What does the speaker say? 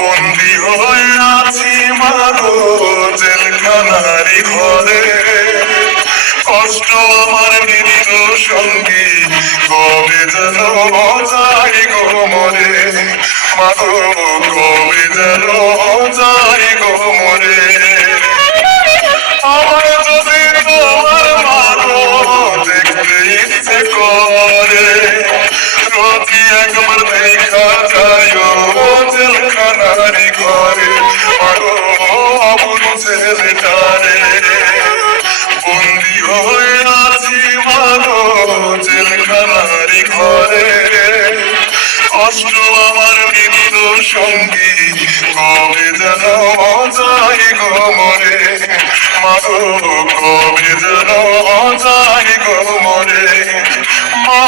বন্দি হয়ে আছি মাগো জেলখানারি ঘরে, কষ্ট আমার নিত্য সঙ্গী, কবে যেন যাই গো মরে, মাগো কবে যেন যাই গো মরে। আমার যদি তোমার ভালো দেখতে ইচ্ছে করে, প্রতি একবার দেখা যায় জেলখানারি ঘরে, মাগো অবুঝ ছেলেটারে। বন্দি হয়ে আছি মাগো জেলখানারি ঘরে, কষ্ট আমার নিত্য সঙ্গী, কবে যেন যাই গো মরে, মাগো কবে যেন যাই গো মরে। মা